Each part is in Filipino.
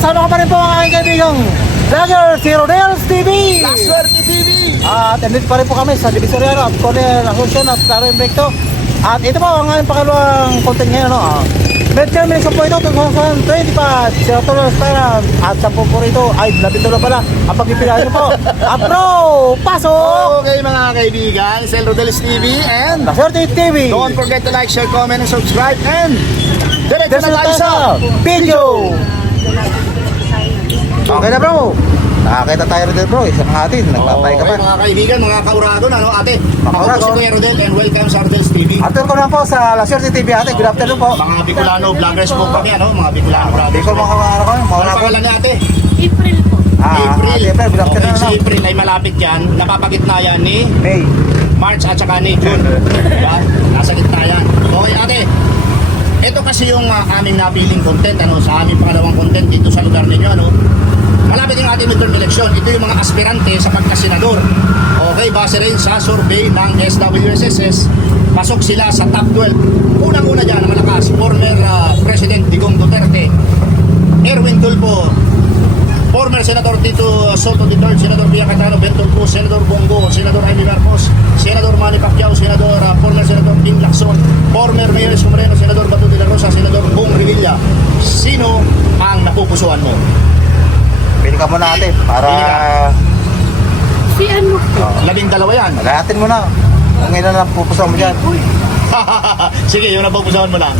kasama ko pa rin po ang aking kaibigang vlogger, si Rodels TV. Swerte TV! At nandito pa rin po kami sa Divisoriano at Corner Asuncion at Claro Invicto. At ito po ang aming pangalawang content ngayon. No? Ah, Midterm election po ito 2025. Si Arturo Esperan at sa po rito ay labing dalawa pala ang pagpipilihan niyo po. At bro, pasok! Okay mga kaibigan, Sel Rodelis TV and La Suerte TV. don't forget to like, share, comment, and subscribe and diretso na tayo sa video. Okay na bro. Nakakita tayo rin bro. Isang atin. Nagtatay ka pa. Okay mga kaibigan, mga kauragon, ano ate? Ako po Kauragon. si Kuya Rodel and welcome sa Rodel's TV. Arthur ko lang po sa La Suerte TV ate. Good afternoon po. Mga Bicolano vloggers po kami, ano? Mga Bicolano brothers. Bicol mga ano ko. Mga Ano ako. pangalan niya ate? April po. Ah, April. ate April. Good Okay, afternoon. si ano? April ay malapit yan. Napapagitna yan ni May. March at saka ni June. diba? Nasa gitna yan. Okay ate, ito kasi yung uh, aming napiling content ano, sa aming pangalawang content dito sa lugar ninyo. Ano? Malapit yung ating midterm election. Ito yung mga aspirante sa pagkasenador. Okay, base rin sa survey ng SWSSS, pasok sila sa top 12. Unang-una dyan malakas, former uh, President Digong Duterte, Erwin Tulfo, former Senator Tito Soto III, Senador Pia Catano, Bentolpo, Senador Bongo, Senador Jaime Marcos, Senador Manny Pacquiao, Senador uh, former Senador Kim Lacson, former Mayor Isko Moreno, Senador Bato de la Rosa, Senador Bong Revilla. Sino ang napupusuan mo? Pili ka muna ate. Para Si ano po? Labing dalawa yan. magayatin mo na. Kung ilan lang pupusaw mo dyan. Sige, yung napupusuan mo lang.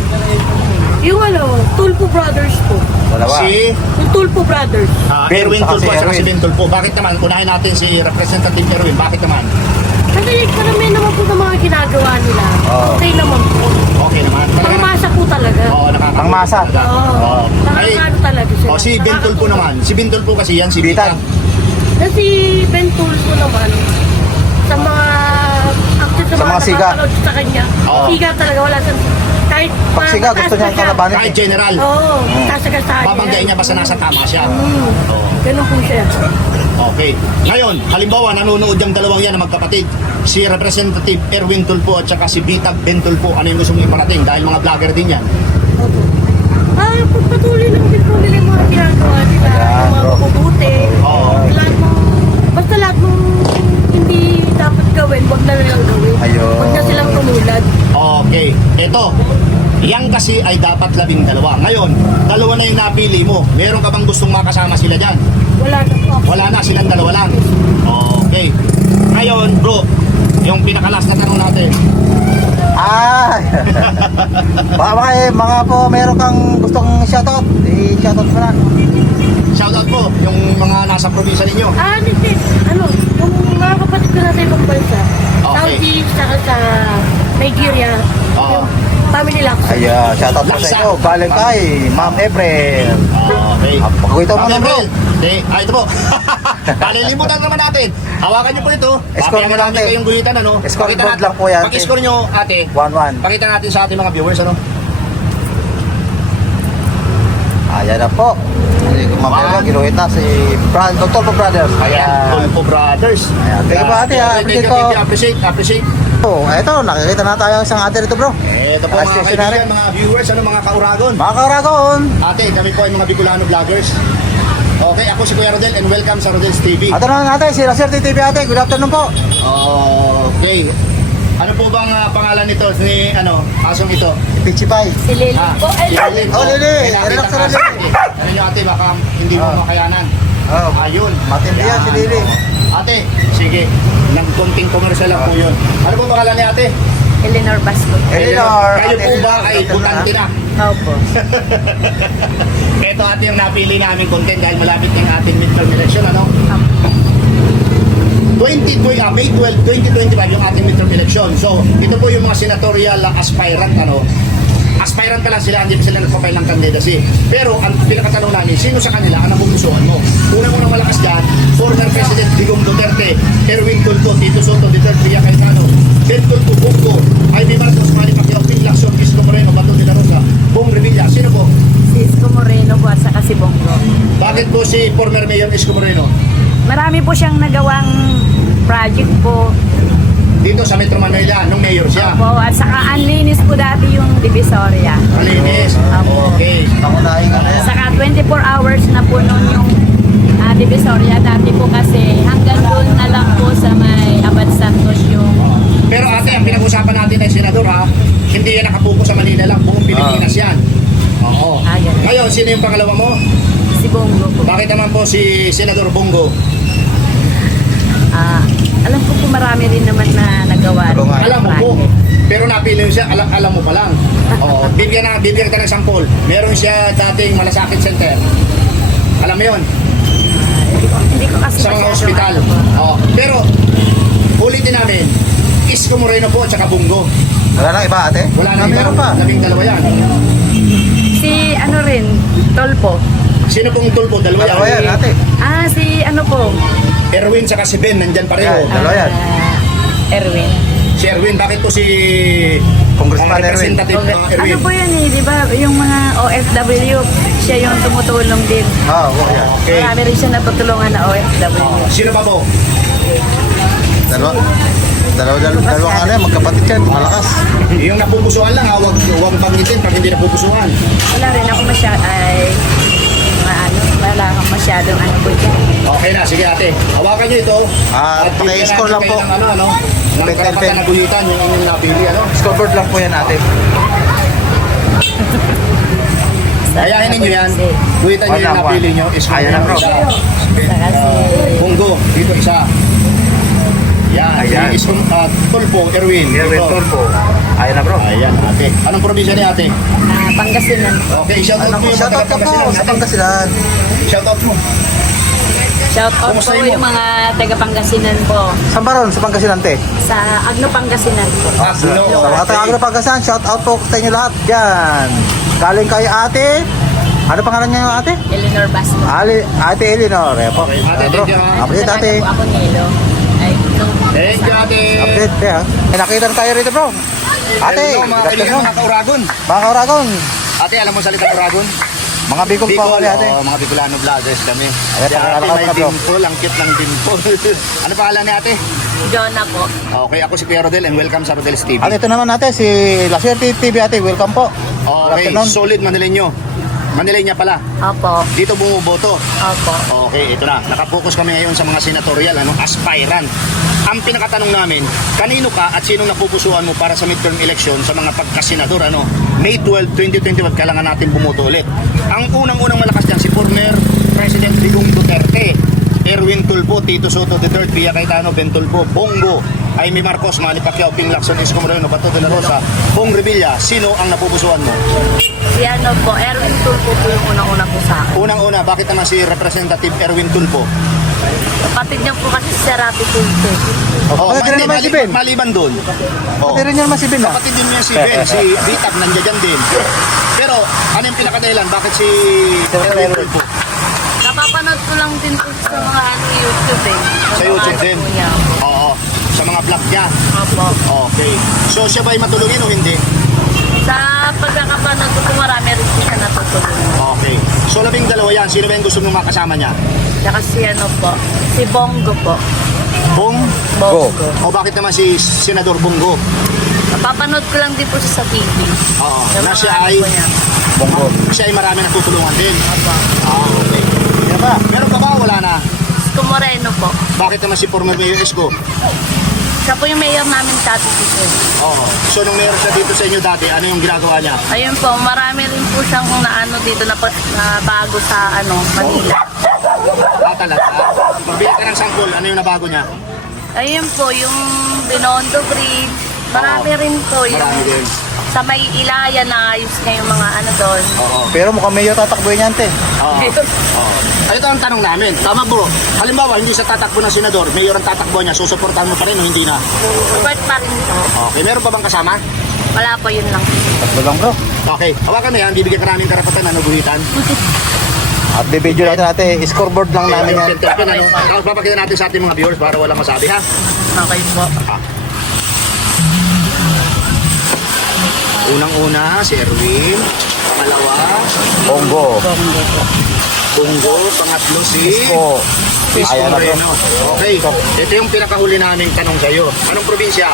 Yung ano, Tulpo Brothers po. Dalawa. Si Yung Tulpo Brothers. uh, Ben, Erwin saka si Tulfo at saka si Erwin. Ben Tulfo. Bakit naman? Unahin natin si Representative Erwin. Bakit naman? Kasi karamihan naman po ng mga ginagawa nila. Oo. Okay naman po. Okay naman. Talaga na- talaga. Oo, nakaka- Ang masa. Oo. Oo. Ay, Nakakaano talaga sila. Oh, si Ben Tulfo naman. Si Ben Tulfo kasi yan, si Bitan. Bitan. Kasi Ben Tulfo naman, sa mga sa, Sa mga siga. nakapanood sa kanya, Oo. siga talaga wala sa kahit Pag siga, gusto niyang kalabanin. Kahit general. Oo, sasagasaan Babanggain niya basta nasa tama siya. Hmm, Oo. ganun po siya. Okay. Ngayon, halimbawa, nanonood yung dalawang yan na magkapatid. Si Representative Erwin Tulfo at saka si Bitag Ben Tulfo. Ano yung gusto mong iparating? Dahil mga vlogger din yan. Opo. Ah, pagpatuloy lang din po nila yung mga ginagawa nila, yung mga bro. mabubuti. Oo. Lahat basta lahat ng hindi dapat gawin, wag na nilang gawin. Ayun. Wag na silang tumulad. Okay. Ito. Yan kasi ay dapat labing dalawa. Ngayon, dalawa na yung napili mo. Meron ka bang gustong makasama sila dyan? Wala na po. Wala na, silang dalawa lang. Okay. Ngayon, bro, yung pinakalas na tanong natin. Ay! Baka mga, eh, mga po meron kang gustong shoutout. I-shoutout mo na. Shoutout po, yung mga nasa probinsya ninyo. Ah, hindi. Ano, yung mga kapatid ko na sa ibang bansa. Okay. Saudi, saka sa Nigeria. Oo. Yung family lang. Ay, uh, shoutout po sa inyo. Kay Ma'am April. Okay. Ah, Pagkawito mo Ma'am na bro. April. Hindi, ah, ito po. Palilimutan naman natin. Hawakan niyo po ito. Escort mo Papayangan lang, namin ate. kayong guhitan, ano? Escort Pakita board natin- lang po yan, ate. Pag-score nyo, ate. 1-1. Pakita natin sa ating mga viewers, ano? Ayan na po. One. April, ginuhit na si Brad, Dr. Po Brothers. Ayan, Tulpo Brothers. Ayan. Thank you po, ate, ah. Thank you, Appreciate thank you, ko. appreciate, appreciate. Oh, eto, nakikita na tayo isang ate rito bro. Ito po mga kaibigan, mga viewers, ano mga kauragon. Mga kauragon. Ate, kami po ay mga Bicolano vloggers. Okay, ako si Kuya Rodel and welcome sa Rodel's TV. Ato na natin, si Lacer TV ate. Good afternoon po. Okay. Ano po bang ah, pangalan nito ni ano, asong ito? Pichi Pie. Si Lily Ah, po. Ay, Lili. Oh, Lili. May nakita Relax ka na, sa Lili. ate. Ano nyo ate, baka hindi mo Ah. makayanan. Oh, Ayun. Matindi yan, si Lili. Ate, sige. Nagkunting commercial lang po yun. Ano po pangalan ni ate? Eleanor Basco. Eleanor. Kayo po ba ay butante na? Opo. Ito ate yung napili namin content dahil malapit ng ating midterm election, ano? 20, ah, May 12, 2025 yung ating midterm election. So, ito po yung mga senatorial aspirant, ano? Aspirant pa lang sila, hindi pa sila nagpapay ng candidacy. Pero, ang pinakatanong namin, sino sa kanila ang napupusuan mo? Unang-unang malakas dyan, former President Digong Duterte, Erwin Tulfo, Tito Soto, Duterte, Pia Cayetano, Ben Tulfo, Bongo, Jaime Marcos, Manny Pacquiao, Ping Lacson, Isko Moreno, Bato de la Rosa, Bong Revilla. Sino po? Si Isko Moreno po at saka si Bongo. Bakit po si former Mayor Isko Moreno? Marami po siyang nagawang project po dito sa Metro Manila nung mayor siya. Po, at saka unlinis po dati yung Divisoria. Malinis. Opo. Okay. Pangunahin ka na yan. Saka 24 hours na po noon yung ah, Divisoria. Dati po kasi hanggang doon na lang po sa may Abad Santos yung Pero ate, ang pinag-usapan natin ay senador ha, hindi yan nakapuko sa Manila lang, buong Pilipinas yan. Oo. Ah, ganun. Ngayon, sino yung pangalawa mo? si Bongo po. Bakit naman po si Senador Bongo? Ah, alam ko po marami rin naman na nagawa. rin. Alam mo po. Pero napili siya, alam, alam mo pa lang. Oo. Bibigyan na, bibigyan kita ng sampol. Meron siya dating malasakit center. Alam mo yun? Hindi ko, hindi ko kasi Sa mga masyadong ospital. ano po. Oo. Pero, ulitin namin, Isko Moreno po at saka Bongo. Wala nang iba ate? Wala na Ah, meron pa. Labing dalawa yan. Si ano rin, Tolpo. Sino pong tulpo? Dalawa yan. Dalawa yan ate. Ah, si ano po? Erwin saka si Ben, nandyan pareho. Yan. Dalawa yan. Ah, Erwin. Si Erwin, bakit po si Congressman ang representative ng Ano Erwin? po yun eh, di ba? Yung mga OFW, siya yung tumutulong din. Ah, oo yan. Okay. Marami rin siya natutulungan na OFW. Oh, sino pa po? Dalawa. Dalawa, dalawa, dalawang ano yan, magkapatid yan, malakas. Yung napupusuan lang ha, wag, wag banggitin pag hindi napupusuan. Wala rin ako masyado, ay, mga ano, wala akong masyadong ano po dyan. Okay na, sige ate. Hawakan niyo ito. Ah, At paki-score lang po. Ng ano, ano, ng Pen, pen, karapatan pen. na yung inyong napili, ano. Scoreboard lang po yan ate. Ayahin ninyo yan. Kasi- Guhitan niyo yung Wala, napili niyo. Is Ayan na, bro. isa. Saka si, Punggo, dito isa. Yan, Ayan. si Iskong, uh, Tulpo, Erwin. dito. po. Ayan na bro. Ayan, ate. Anong probinsya ni ate? ah, Pangasinan. Okay, shout out Ano mo po, yung shoutout ka po sa Pangasinan. Shout out mo. Shout out Kumusta po yung mga taga Pangasinan po. Saan ba ron? Sa Pangasinan te? Sa Agno Pangasinan po. Ah, Sa no. sa mga taga Pangasinan, shout out po sa inyo lahat dyan. Galing kay ate. Ano pangalan niya yung ate? Eleanor Basco. Ali, ate Eleanor. Ayan po. Okay, ate, Ayan, bro. thank you, ha. Update ate. po ako Nilo. Ay, nung, Thank you, ate. Update te ha. May nakita na tayo rito bro. Ate, Hello, mga good kaibigan, afternoon. mga kauragon. Mga kauragon. Ate, alam mo salita uragon? Mga bikol pa Bicol, kami ate. oo, mga Bicolano vloggers kami. Ayan, Si ate pakilala ka may na, bro. dimple, ang cute ng dimple. ano pangalan ni ate? Jonah po. Okay, ako si Kuya Rodel and welcome sa Rodel's TV. At ito naman ate, si La Suerte TV ate. Welcome po. Good Okay, afternoon. solid Manileño. Manileña pala. Opo. Dito bumuboto. Opo. Okay, ito na. Nakapokus kami ngayon sa mga senatorial, ano, aspirant. Ang pinakatanong namin, kanino ka at sinong napupusuan mo para sa midterm election sa mga pagkasenador, ano? May 12, 2021, kailangan natin bumuto ulit. Ang unang-unang malakas dyan, si former President Digong Duterte, Erwin Tulfo, Tito Soto III, Pia Cayetano, Ben Tulfo, Bongo, Jaime Marcos, Manny Pacquiao, Ping Lacson, Isko Moreno, Bato de la Rosa, Bong Revilla, sino ang napupusuan mo? Si ano po, Erwin Tulpo po yung unang-una po sa akin. Unang-una, bakit naman si Representative Erwin Tulfo? Kapatid niya po kasi si Rapi Tulpo. Oh, Kapatid rin naman si Ben. Maliban doon. Oh. Pati rin naman si Ben ah. Kapatid din niya si Ben, si Vitab nandiyan dyan din. Pero ano yung pinakadahilan? Bakit si Erwin Tulfo? Napapanood ko lang din po sa mga ano, YouTube eh. Sa YouTube din? Po niya. Oo. Sa mga vlog niya. Opo. Okay. So siya ba'y matulungin o hindi? Sa pagkakapanood ko marami rin siya natutulungan. Okay. So labing dalawa yan. Sino ba yung gusto mong makasama niya? Tsaka si ano po, si Bongo po. Bong? Bongo. O bakit naman si Senador Bongo? Napapanood ko lang din po siya sa TV. Oo. Na mga siya ano ay, po niya. Bongo. siya ay marami natutulungan din. Opo. Ah, okay. Yan ba? Meron pa ba wala na? Isko Moreno po. Bakit naman si former Mayor Esco? Siya po yung mayor namin dati dito. Oo. So nung meron siya dito sa inyo dati, ano yung ginagawa niya? Ayun po, marami rin po siyang naano dito na, na bago sa ano, Manila. Ah, talaga? Pagbili ka ng sanggol, ano yung nabago niya? Ayun po, yung Binondo Bridge. Marami rin po yung Marami din. Sa may Ilaya na ayos na yung mga ano doon. Oo. Pero mukhang medyo tatakbo yan ante. Oo. Oo. Ay, ito ang tanong namin. Tama bro. Halimbawa, hindi sa tatakbo ng senador, mayor ang tatakbo niya, susuportahan mo pa rin o hindi na? Support pa rin. Okay. Meron pa bang kasama? Wala po yun lang. Tatlo lang bro. Okay. Hawakan na yan. Bibigyan ka namin karapatan na naguhitan. At bibidyo natin ate, scoreboard lang namin yan. Ano? Tapos papakita natin sa ating mga viewers para wala masabi ha. Okay po. Unang-una, si Erwin. Pangalawa, Bongo. Bungo. Pangatlo, si... Isko. Isko Ayan na, bro. Moreno. Okay, ito yung pinakahuli naming tanong sa iyo. Anong probinsya?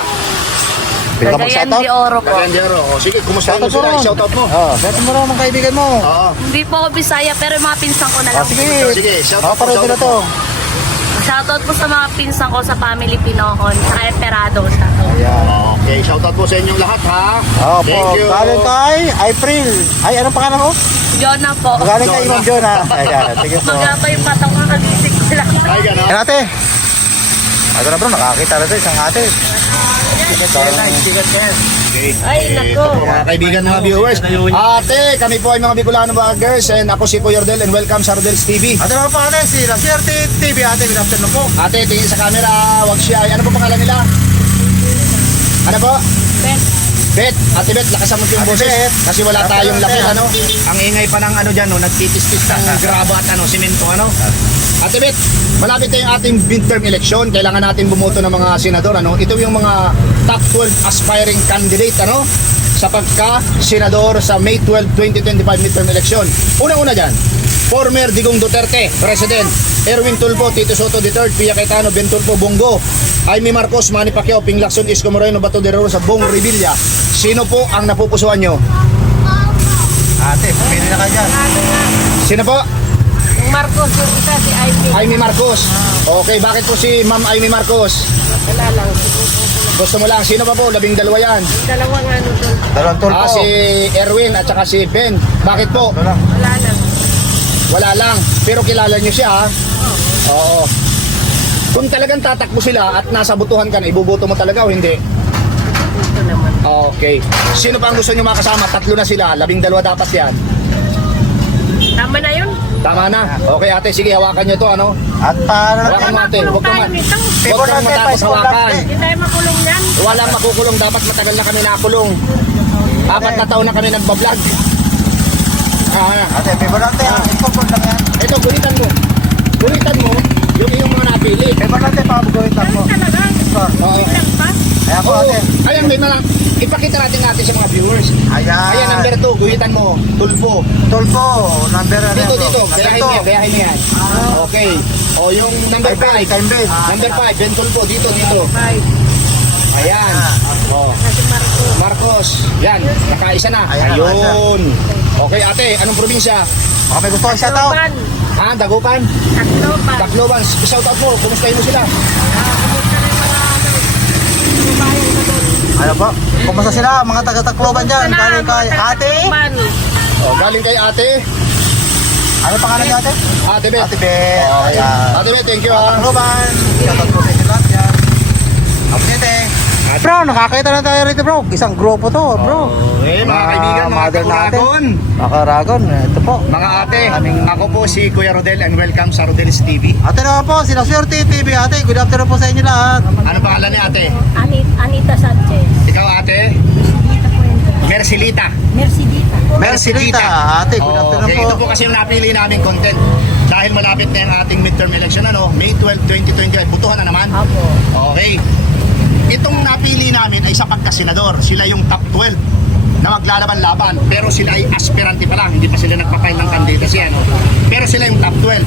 Pwede ka Cagayan mag-shoutout? de Oro po. Cagayan de Oro. O sige, kumusta mo Shoutout mo sila? ron. Shoutout mo. Oh, shoutout mo ron mga kaibigan mo. Oo. Hindi po ako Bisaya pero yung mga pinsan ko na Oh, lang. sige. Sige, shoutout Mga parodo mo, na to. Shoutout po sa mga pinsan ko sa family Pinocon, sa Emperado. Shoutout. Ayan. Okay, shoutout po sa inyong lahat ha. Oh, Thank po. you. Galing kay April. Ay, anong pangalan mo? Jonah po. Galing kay Jonah. Imam John, ha? Ayan, sige po. Magapa yung patang kakagising ko lang. Ay, gano'n. Ayan, ate. Ito na bro, nakakita na ito isang ate. Okay. Ay, Eh, nako. ito po, mga kaibigan mga viewers. Ate, kami po ay mga Bicolano Vloggers and ako si Kuya Rodel and welcome sa Rodel's TV. Ate po ate, si Rasierte TV ate, good afternoon po. Ate, tingin sa camera, wag siya. Ano po pangalan nila? Ano po? Ben, Bet, Ate Bet, lakasan mo yung boses. Bet. Kasi wala tayong ate. ano? Ang ingay pa ng ano dyan, no? Nagtitis-tis ng graba at ano, simento, ano? Ate Bet, malapit na yung ating midterm election. Kailangan natin bumoto ng mga senador, ano? Ito yung mga top 12 aspiring candidate, ano? Sa pagka-senador sa May 12, 2025 midterm election. Unang-una dyan, former Digong Duterte, President, Erwin Tulfo, Tito Soto III, Pia Cayetano, Ben Tulfo, Bongo, Jaime Marcos, Manny Pacquiao, Ping Lacson, Isko Moreno, Bato de Rosa, Bong Revilla. Sino po ang napupusuan nyo? Ate, pumili na kayo dyan. Sino po? Yung Marcos, yung isa si Ivy. Jaime Marcos. Okay, bakit po si Ma'am Jaime Marcos? Wala lang. Gusto mo lang, sino pa po? Labing dalawa yan. Dalawang ano doon. Dalawang tulpo. Ah, si Erwin at saka si Ben. Bakit po? Ito lang. Wala lang. Wala lang. Pero kilala nyo siya, ha? Oo. Kung talagang tatakbo sila at nasa butuhan ka na, ibubuto mo talaga o hindi? Ito naman. Okay. Sino pa ang gusto nyo makasama? Tatlo na sila. Labing dalawa dapat yan. Tama na yun. Tama na. Okay ate, sige hawakan nyo to ano. At paano na Hawakan mo ate. Huwag kang, tayo nito. huwag kang matapos hawakan. Hindi tayo makulong yan. Walang makukulong. Dapat matagal na kami nakulong. Apat na taon na kami nagbablog. Ah, Ate, paper natin. Ah. Ito po lang yan. ito, gulitan mo. Gulitan mo yung iyong mga napili. Lang po. Ganun talaga. Oo. Ayan po ate. Ayan, may mga... Ipakita natin natin sa mga viewers. Ayan. Ayan, number 2, guhitan mo. Tulpo. Tulpo, number na Dito, dito. Gayahin mo yan, gayahin mo yan. Okay. O, yung number Kay Ben, 5. kay Ben. Number 5, Ben Tulpo. Dito, dito. Five. Ayan. Oh. Kasi Marcos. Marcos. Yan. Nakaisa na. Ayan, Ayun. Okay, ate. Anong probinsya? Baka may gusto kang shoutout. Tacloban. Ha? Dagupan? Tacloban. Tacloban. Shout out mo. Kumustahin mo sila? Ah, kumusta rin mga ano, babayan ko doon. Ano po? Kumusta sila mga taga-Tacloban dyan? Galing kay ate. Tacloban. Oh, galing kay ate. Ano pangalan niya ate? Ate Bet. Ate Ben. Oh, Ayan. Ate Bet, thank you ha. Tacloban. Shoutout po sa inyo lahat yan. Kapatid Bro, nakakita na tayo rito bro. Isang grupo to bro. Eh, mga kaibigan, mga mother natin. kauragon. Mga karagon, ito po. Mga ate, ako po si Kuya Rodel and welcome sa Rodel's TV. Ate naman po, sila Swerte TV ate. Good afternoon po sa inyo lahat. Ano pangalan ni ate? Anita, Anita Sanchez. Ikaw ate? Mercilita. Mercedita. Mercilita. Ate, good Oh, afternoon okay, po. ito po kasi yung napili naming content. Dahil malapit na yung ating midterm election, ano, May 12, 2025. Butuhan na naman. Apo. Okay. Itong napili namin ay sa pagkasenador. Sila yung top 12 na maglalaban-laban. Pero sila ay aspirante pa lang. Hindi pa sila nagpapile ng candidacy. Ano? Pero sila yung top 12.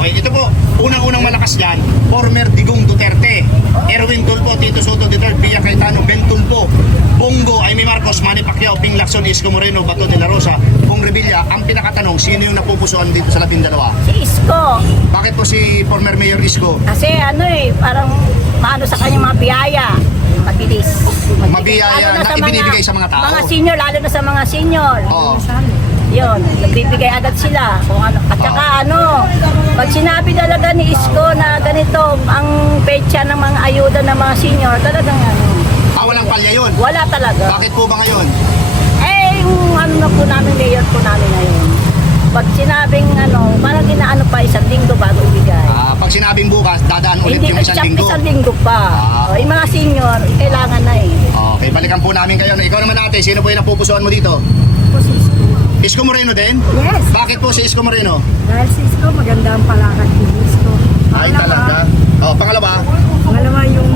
Okay. Ito po, unang-unang malakas dyan, former Digong Duterte, Erwin Tulfo, Tito Soto III, Pia Cayetano, Ben Tulfo, Bongo, Amy Marcos, Manny Pacquiao, Ping Lacson, Isko Moreno, Bato de la Rosa, Bong Revilla. Ang pinakatanong, sino yung napupusuan dito sa labing dalawa? Si Isko. Bakit po si former Mayor Isko? Kasi ano eh, parang maano sa kanyang mga biyaya. Mabilis. Mabiyaya Lalo na ibinibigay sa mga tao. Mga senior, lalo na sa mga senior. Oo. Yun, nagbibigay agad sila. Kung ano. At saka ano, pag sinabi talaga ni Isko na ganito, ang pecha ng mga ayuda ng mga senior, talagang ano, Ah, walang palya yun. wala talaga. Bakit po ba ngayon? Eh, yung ano na po namin, mayor po namin ngayon. Pag sinabing ano, parang ginaano pa isang linggo bago ibigay. Ah, pag sinabing bukas, dadaan ulit Hindi, yung isang linggo. isang linggo pa. Ah. O, yung mga senior, kailangan na eh. Okay, balikan po namin kayo. Ikaw naman ate, sino po yung napupusuan mo dito? po si Isko. Isko Moreno din? Yes, Bakit po si Isko Moreno? dahil si Isko maganda ang palakad ni Isko. Ay, talaga. Oh, pangalawa? Pangalawa yung,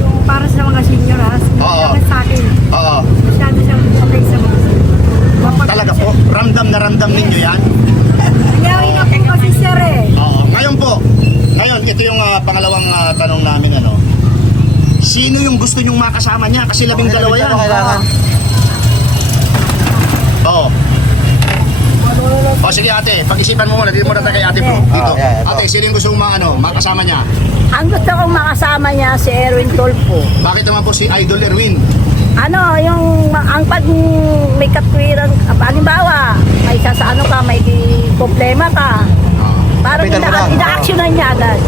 yung para sa mga senior ha, Oo. dapat sa akin, Oo. masyado siyang okay sa mga senior. Mapag- Talaga po, ramdam na ramdam ninyo yan? Nangyari na po kasi sir eh. Oo. Ngayon po, ngayon, pangalawang ah, tanong namin ano. Sino yung gusto nyong makasama niya? Kasi labing Okay, dalawa yan. kailangan. Oo. O sige ate, pag-isipan mo muna. Dito muna tayo kay ate bro. Dito. Oh, yeah, ito. ate, sino yung gusto mong ma- ano, makasama niya? Ang gusto kong makasama niya si Erwin Tolpo. Bakit naman po si Idol Erwin? Ano, yung ang pag may katwiran, halimbawa, may sa sa ano ka, may problema ka. Parang Kapitan mo ina- ina-actionan niya agad.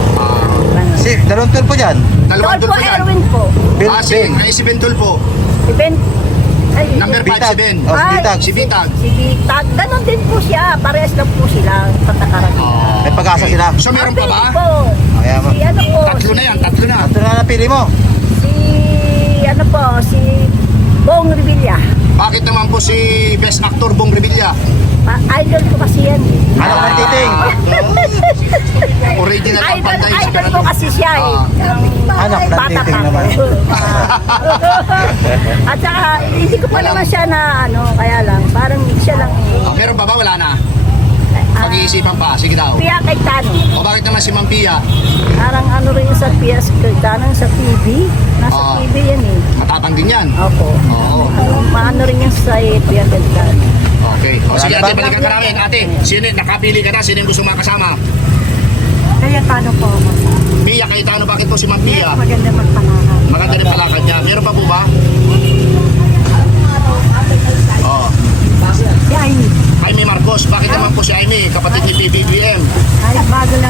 Si, dalawang tour po dyan. Dalawang Tolpo doon po yan. Erwin po. Ben, Ah, si, Ben. ay, si Ben Tulpo. Si Ben, ay, Number 5 Bitag. si Ben. Oh, si Bitag. Si Bitag. Si Bitag. Ganon din po siya. Parehas lang po sila. Patakaran. Oh, May pag-asa sila. So meron pa ba? Po. Ayan mo. Si ano po. Tatlo na yan, tatlo na. Ito na napili mo. Si ano po, si Bong Revilla. Bakit naman po si Best Actor Bong Revilla? Idol ko kasi yan. eh. Anak ng titing. Original ang Idol, pantay. idol ko kasi siya eh. Ah. Anak ng Bata titing pa naman. At saka, hindi ko pa naman siya na ano, kaya lang, parang siya lang Ah, eh. meron pa ba? Wala na. Ah, Pag-iisipan pa. Sige daw. Pia kay Tano. O bakit naman si Ma'am Pia? Parang ano rin sa PS kay Tano sa TV. Nasa Ah. TV yan eh. Matapang din yan. Opo. Oo. Maano rin yan sa kay Tano. Okay. O sige ate, balikan ka namin. Ate, sino, nakapili ka na, sino yung gusto makasama? Kaya paano po ako? Pia Cayetano, bakit po si Ma'am Pia? Maganda magpanahan. Maganda rin palakad niya. Meron pa po ba? Oo. Si Amy. Jaime Marcos, bakit naman po si Jaime, kapatid ni PBBM? Kahit bago lang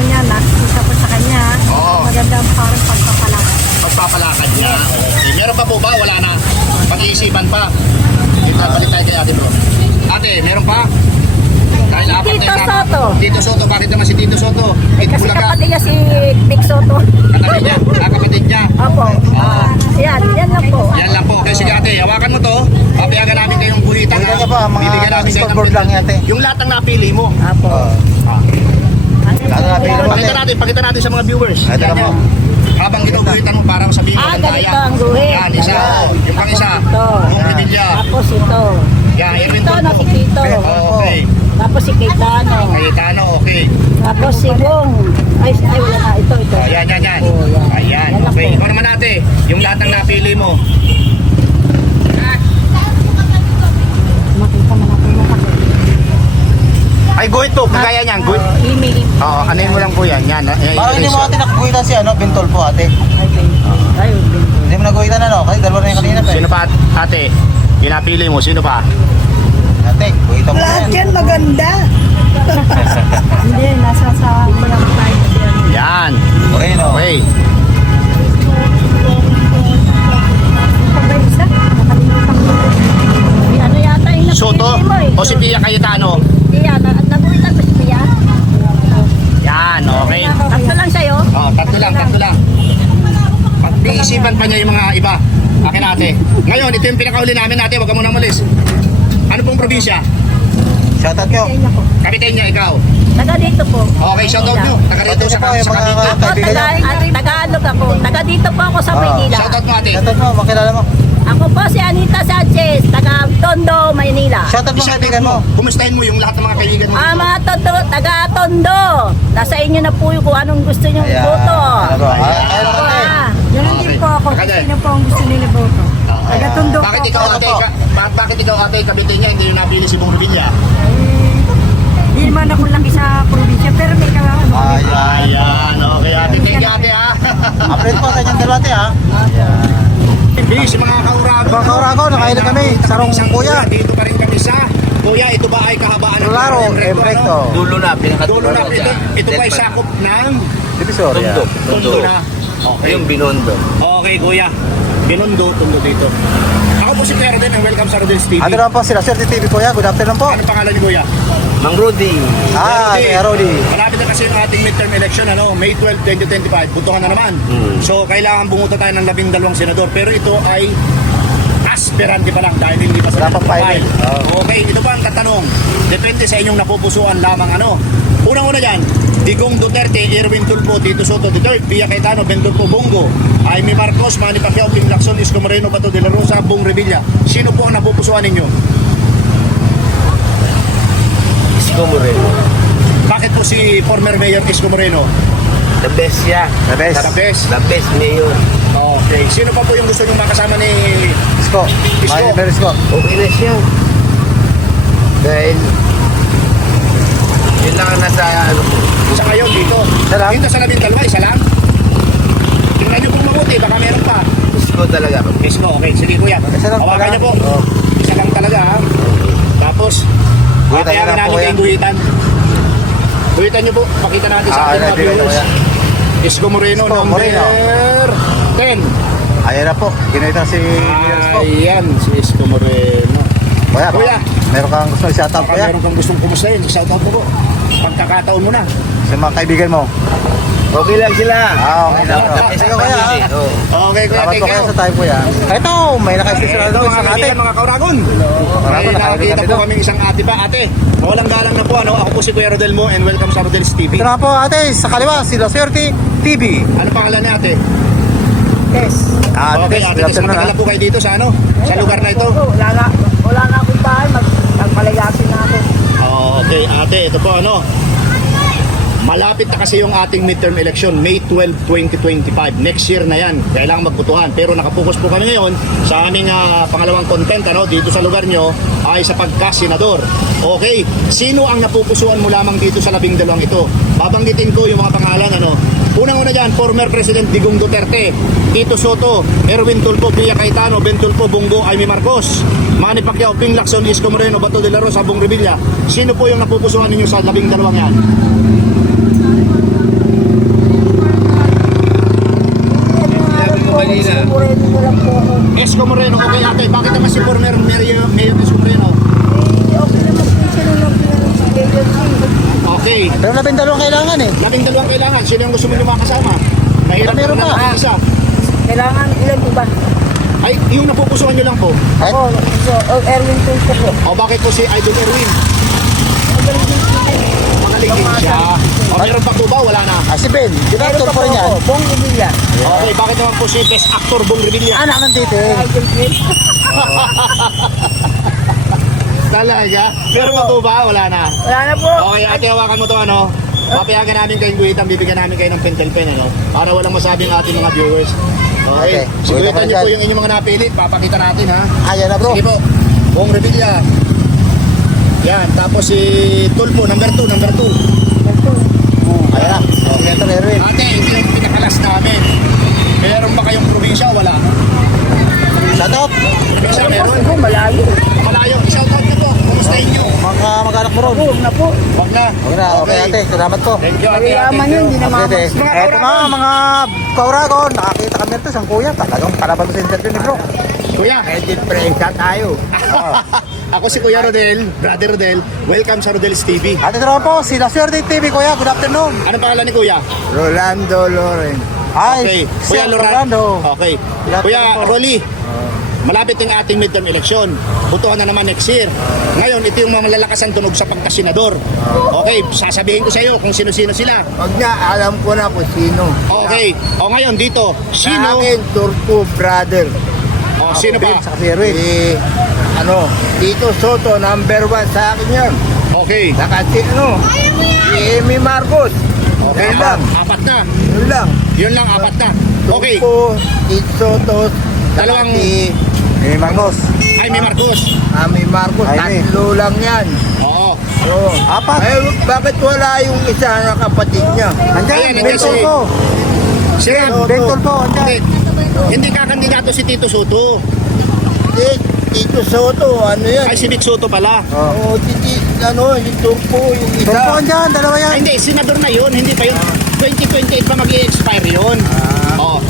Tito Soto, bakit naman si Tito Soto? Eh, kasi Bulaga. kapatid niya si Vic Soto. Kapatid niya. Ah, kapatid niya. Opo. Ah. Yan, yan lang po. Yan lang po. Okay, sige ate, hawakan mo to. Papayagan namin kayong buhitan. Ha? niya pa, mga Bibigyan namin kayo ng scoreboard lang yan, ate. Yung lahat ng napili mo. Opo. Oh. Lalo na pili mo, Pakita ate. natin, pakita natin sa mga viewers. Ito na Yan, po. yan. Habang ginuguhitan mo, parang sabihin Ah, ng ganito ang guhit. Yan, isa. Yan. Yung pang isa. Ito. Yung Revilla. Tapos ito. Yan, Si Erwin Tito na Tulfo. si Tito. Okay. Tapos si Kitano. Cayetano, okay. Tapos si Bong. Ay, ay wala na. Ito, ito. Oh, yan, yan, yan. Oh, yan. Ayan, Yan lang okay. po. Ikaw naman ate, yung lahat ng napili mo. Makita mo natin yung kapatid. Ay, guhit to. Kagaya niyan, guhit. Oh, imi, imi. Oo, ano mo lang po yan. Yan. yan Parang hindi mo ate nakaguhitan si ano, Bintol po ate. Ay, Bento. Ay, Bento. Hindi mo naguhitan ano, kasi dalawa na yung kanina pa eh. Sino pa ate? Yung napili mo, sino pa? Ate, guhitan mo na yan. maganda. Hindi, nasa sa walang tayo. Yan. Okay, no? Okay. Ko. Soto o si Pia Cayetano? Pia, na- naguhitan ba si Pia? Yan, okay. Tatlo lang sa'yo? Oh, tatlo lang, tatlo lang. Pag-iisipan pa niya yung mga iba. Akin ate. Ngayon, ito yung pinakauli namin ate. Huwag ka muna malis. Ano pong probinsya? Shoutout nyo. Kapitain niya, ikaw. Taga dito po. Okay, shoutout nyo. Taga rito sa, Shoutout sa Cavite. Ako, taga, Tagalog ako. Taga dito po ako sa Ah. Maynila. Shoutout mo ate. Shoutout mo, makilala mo. Ako po si Anita Sanchez, taga Tondo, Maynila. Shoutout mo kaibigan mo. Kumustahin mo yung lahat ng mga kaibigan mo. Ah, mga Tondo, taga Tondo. Nasa inyo na po yung kung anong gusto nyo Ayan. iboto. Ano ba? Ah, Kaya Ako, naman ate. ah. Ganun din po ako. Taka din. Sino po ang gusto nila boto? Taga-tundo Bakit po ikaw ako. ate, ka, bakit, bakit ikaw ate, Cavite niya, hindi yung napili si Bong Revilla? Hindi naman ako laki sa probinsya, pero may ka ano. Ayan. Ayan, okay ate. Thank you ate ha. Upload po sa inyong dalawa ate ha. Bis, mga kaurago. Mga kaurago, nakain na kami. Sarong Isang kuya. Dito pa rin kami sa Kuya, ito ba ay kahabaan ng Klaro, Recto, Efrecto. ano? Dulo na, pinakadulo Dulo na, na ito, ito pa ay sakop ng Divisoria. Tundo. Tondo na. Okay. Yung binondo. Okay, kuya. Binondo, Tondo dito. Ako po si Ferden and welcome sa Rodel's TV. Ano naman po sila, Sir TV Kuya. Good afternoon po. Ano pangalan niyo, kuya? Mang Rudy. Ah, Rudy. kay Rodi. Malapit na kasi yung ating midterm election, ano, May 12, 2025. Butuhan na naman. Hmm. So, kailangan bumunta tayo ng labing dalawang senador. Pero ito ay aspirante pa lang dahil hindi pa sila Wala pang nag-file. filing. Oh. Okay, ito ba ang tatanong? Depende sa inyong napupusuan lamang ano. Unang-una dyan, Digong Duterte, Erwin Tulfo, Tito Soto III, Pia Cayetano, Bendolfo Bongo, Jaime Marcos, Manny Pacquiao, Ping Lacson, Isko Moreno, Bato de la Rosa, Bong Revilla. Sino po ang napupusuan ninyo? Isko Moreno. Bakit po si former Mayor Isko Moreno? The best siya. The best. The best. The best mayor. Okay. Sino pa po yung gusto nyo makasama ni... Isko. Isko. May Mayor Isko. Okay na siya. Dahil yun lang ang nasa ano. Sa kayo dito? Isa lang? Dito sa labing dalawa, isa lang? Tingnan nyo kung mabuti, baka meron pa. Gusto talaga. Isko, okay. Sige kuya. Isa lang Hawakan niyo po. Oo. Isa lang talaga ha. Tapos, Guhitan kaya niyo lang po, kayong guhitan. Guhitan niyo po. Pakita natin sa Ah, ating mga viewers. Isko Moreno, Isko number Moreno. 10. Ayan na po. Ginita si Mayor Isko. Ayan, si Isko Moreno. Kuya, Kuya. meron kang gusto i-shoutout Baka kuya? meron kang gustong kumustahin. Shout out mo po. Pagkakataon mo na. Sa mga kaibigan mo. Okay lang sila. Ah, okay na. Sige kuya. ah. Okay, kuya. Salamat po kayo sa time kuya. Ito, may nakaistisyon doon mga atin. mga kauragon. Kauragon, nakakita po kami isang ate pa. Ate, walang galang na po. Ano? Ako po si Kuya Rodel mo and welcome sa Rodel's TV. Ito na po ate, sa kaliwa, si La Suerte TV. Ano pangalan ni ate? Yes. Ah, okay, ate, Tess, matagal ah. na po kayo dito sa ano? Sa lugar na ito? Wala na, wala na akong bahay. Mag, magpalayasin na ako. Okay, ate, ito po ano. Malapit na kasi yung ating midterm election, May 12, 2025. Next year na yan, kailangan magbutuhan. Pero nakapokus po kami ngayon sa aming ah, pangalawang content ano, dito sa lugar nyo ay sa pagkasenador. Okay, sino ang napupusuan mo lamang dito sa labing dalawang ito? Babanggitin ko yung mga pangalan. Ano. Unang-una dyan, former President Digong Duterte, Tito Soto, Erwin Tulfo, Pia Cayetano, Ben Tulfo, Bongo, Aimee Marcos, Manny Pacquiao, Ping Lacson, Isko Moreno, Bato de la Rosa, Bong Revilla. Sino po yung napupusuan ninyo sa labing dalawang yan? Isko Moreno, okay ate, bakit naman si former Mayor, Isko Moreno? Eh, okay naman po siya nung nagpinanong sa agency. Pero labing dalawang kailangan eh. labing dalawang kailangan, sino yung gusto mo nyo makasama? Mahirap Ah, meron na pa. isa. Kailangan ilan po ba? Ay, yung napupusuan nyo lang po. Kahit, Ako, so, oh, Erwin Tulfo po. O bakit po si Idol Erwin? Magaling din siya. O meron pa po ba? Wala na. ah, si Ben, di ba actor pa po rin yan? Bong Revilla. Okay, bakit naman po si Best Actor Bong Revilla? Anak ng titi. Idol Chris. Talaga? Meron pa po ba? Wala na. Wala na po. Okay, ate, hawakan mo to ano. Papayagan namin kayong guhitan, bibigyan namin kayo ng pentel pen, ano? Para walang masabing ating mga viewers. Okay. Okay, Siguhitan guhitan niyo po yung inyong mga napili. Papakita natin, ha? Ayan na bro. Sige po. Bong Revilla. Yan. Tapos si Tulpo, number 2, number 2. Ayan na. Okay, ito na Erwin. Ate, ito yung pinakalas namin. Meron ba kayong probinsya? Wala. Shoutout. Probinsya meron. Malayo. Shoutout niyo po. Kumustahin niyo? Mga ron. Oo, na po. Wag na. Okay na, okay ate. Salamat po. Thank you, ate. Mayayaman yun, hindi na Okay, ate. Mga Eto mga mga kauragon, nakakita kami nito sa kuya. Talagang kalaban sa interview ni bro. Kuya. May diferensya tayo. Ako si Kuya Rodel, Brother Rodel. Welcome sa Rodel's TV. At ito naman po, si La Suerte TV kuya. Good afternoon. Anong pangalan ni Kuya? Rolando Loren. Okay. Ay, Kuya Sir Lorando. Orlando. Okay. Kuya. Rolly. Malapit yung ating midterm election. Butuhan na naman next year. Ngayon, ito yung mga malalakas ang tunog sa pagkasenador. Okay, sasabihin ko sa iyo kung sino-sino sila. Wag na, alam ko na kung sino. Okay. O ngayon dito, Sa sino? akin, Turpo Brother. O sino pa? Sa si Erwin. Si, ano, Tito Soto, number one sa akin yan. Okay. Saka si, ano, si Amy Marcos. Okay. Yun lang, Apat na. yun lang. Yun lang, apat na. Okay. Turpo, Tito Soto, saka Dalawang- si Eh, Mangos. Ay, may Marcos. Amy Marcos, Amy. tatlo lang yan. Oo. Oo. Apat. Eh, bakit wala yung isa na kapatid niya? Ayan, Bentol kasi- po. Sino? Bentol po, Hindi. andyan. Hindi ka kandidato si Tito Soto. Si Tito Soto, ano yan? Ay, si Vic Soto pala. Oo, si Tito, ano, yung Turpo, yung isa. Turpo andyan, dalawa yan. Ay, hindi, senador na yun. Hindi pa yun. 2028 pa mag expire yun. Oh,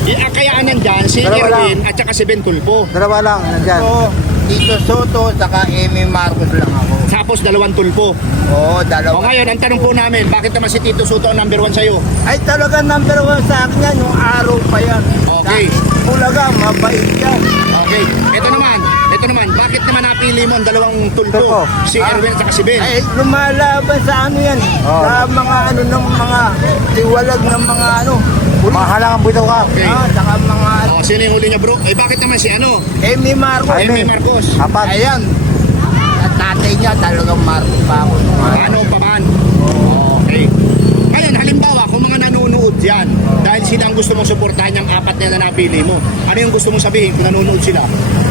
y- ah, kaya nandyan si Dalawa Erwin at saka si Ben Tulpo. Dalawa lang, andyan. Oo, Tito Soto, saka Amy Marcos lang ako. Tapos dalawang Tulpo. Oo, O dalawa. ngayon, ang tanong po namin, bakit naman si Tito Soto ang number one sa'yo? Ay, talaga number one sa akin yan, yung araw pa yan. Okay. Talaga, mabait yan. Okay. Ito naman, ito naman, bakit naman napili mo ang dalawang Tulpo? Tulpo. Si Erwin at saka si Ben. Ay, lumalaban sa ano yan. Oo. Sa mga ano ng mga tiwalag ng mga ano. Mahalang ang buto ka. Okay. Ah, saka mga ano. O, sino yung huli niya, bro? Eh, bakit naman si ano? Amy Marcos. Ay, Amy Amy. Marcos. Apat. Ayan. At tatay niya talagang Marcos pa ako. Ano pa man? Okay. Ngayon, halimbawa, kung mga nanonood yan. Dahil sila ang gusto mong suportahan yung apat na napili mo. Ano yung gusto mong sabihin kung nanonood sila?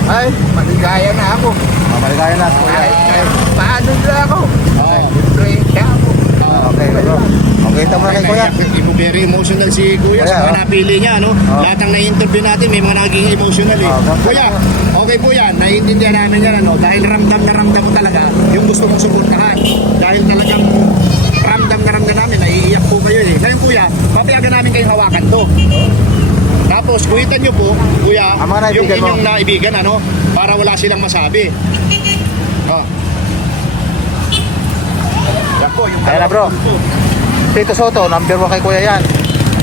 Ay, maligaya na ako. Ah, maligaya na, kuya. Kahit, kahit paano nila ako. Oo. Siyempre, siya ako. Ah, okay, bro. Okay, ito muna kay kuya. Ibo very emotional si Kuya Kuya, sa mga oh. napili niya, no? Oh. Lahat ng na-interview natin, may mga naging emotional eh. Oh, Kuya, okay po yan. Naiintindihan namin yan, ano? Dahil ramdam na ramdam mo talaga yung gusto mong suportahan. Dahil talagang ramdam na ramdam namin, naiiyak po kayo eh. Ngayon kuya, papayagan namin kayong hawakan to. Tapos, kuwitan nyo po, kuya, mga yung naibigan mo. inyong naibigan, ano? Para wala silang masabi. Oh. Yan po, yung Ayan na, bro. Tito Soto, number 1 kay kuya yan.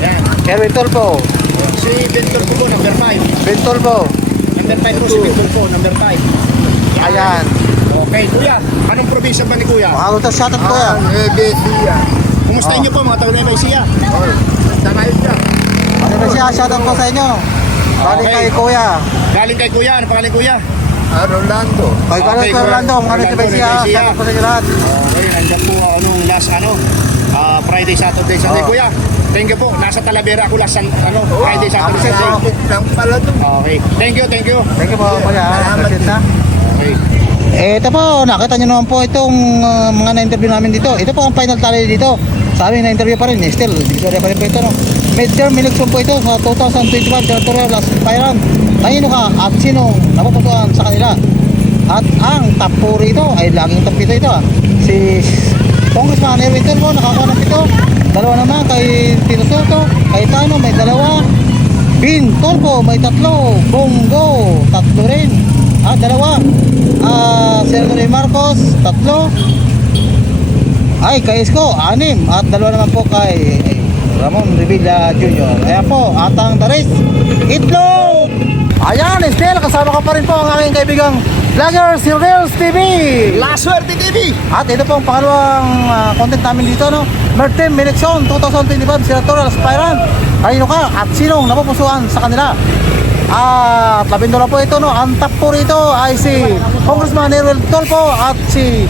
Ayan. Erwin Tulpo, Si Ventor po po, number 5. Ben Tulpo. Number 5 po si Ventor po, number 5. Ayan. Okay, kuya. Anong probinsya ba ni kuya? Mga to shoutout kuya. Ah, Nebesia. Kumusta niyo po mga taga Nueva Ecija? Oh, sakay siya. Ano ba siya? Shoutout ko sa inyo. Balik Okay. kay kuya. Galing kay kuya. Ano pangalan kuya? Ah, Rolando. Kay kuya. Orlando, mga siya? Nevesia. Shoutout ko sa inyo lahat. Okay, nandyan po anong last ano, ah, Friday, Saturday, Sunday. Oh. Kuya, thank you po. Nasa Talavera ako last ano, Oh, Friday, Saturday, Sunday. lang pala to. Okay. Thank you, thank you. Thank you po kuya. Salamat. Okay. Eh, ito po, nakita nyo naman po itong uh, mga na-interview namin dito. Ito po ang final tally dito. Sa amin na-interview pa rin, eh, still, divisoria pa rin po ito. No? Midterm election po ito sa 2021 Territorial Aspirant. Kanino ka at sino napupusuan sa kanila? At ang top 4 rito ay laging top ito ito. ah. Si Congressman Erwin Tulfo nakakuha ng pito. Dalawa naman kay Tito Soto, kay Tano may dalawa. Bin Tulfo may tatlo. Bongo tatlo rin. Ah, dalawa. Ah, Ray Marcos tatlo. Ay, kay Isko, anim. At dalawa naman po kay Ramon Revilla Jr. Ayan po, atang Daris. Itlog! Ayan, still, kasama ka pa rin po ang aking kaibigang vlogger, si Reels TV. La Suerte TV! At ito po ang pangalawang ah, content namin dito, no? Mertem Election 2025 Senatorial Aspirant. Kanino ka at sinong napupusuan sa kanila? At labing dalawa po ito, no? Ang top po rito ay si Congressman Erwin Tolpo at si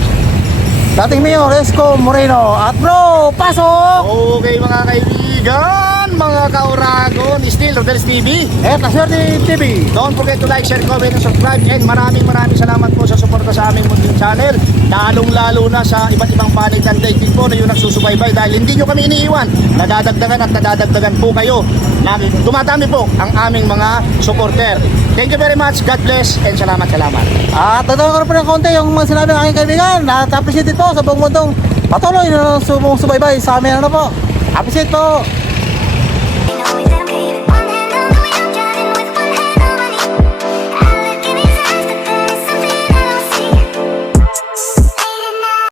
dating Mayor Esco Moreno. At bro, pasok! Okay mga kaibigan, mga kauragon, still Rodel's TV. Eh, Taswerte TV. Don't forget to like, share, comment, and subscribe. And maraming maraming salamat po sa suporta sa aming munting channel. Lalong-lalo na sa iba't ibang panig ng daigdig po na yung nagsusubaybay dahil hindi nyo kami iniiwan. Nadadagdagan at nadadagdagan po kayo. Lagi, dumadami po ang aming mga supporter. Thank you very much. God bless and salamat, salamat. At dagdagan ko po ng konti yung mga sinabi ng aking kaibigan. At appreciate po sa buong mundong patuloy na sumusubaybay sa amin. Ano po? Appreciate po.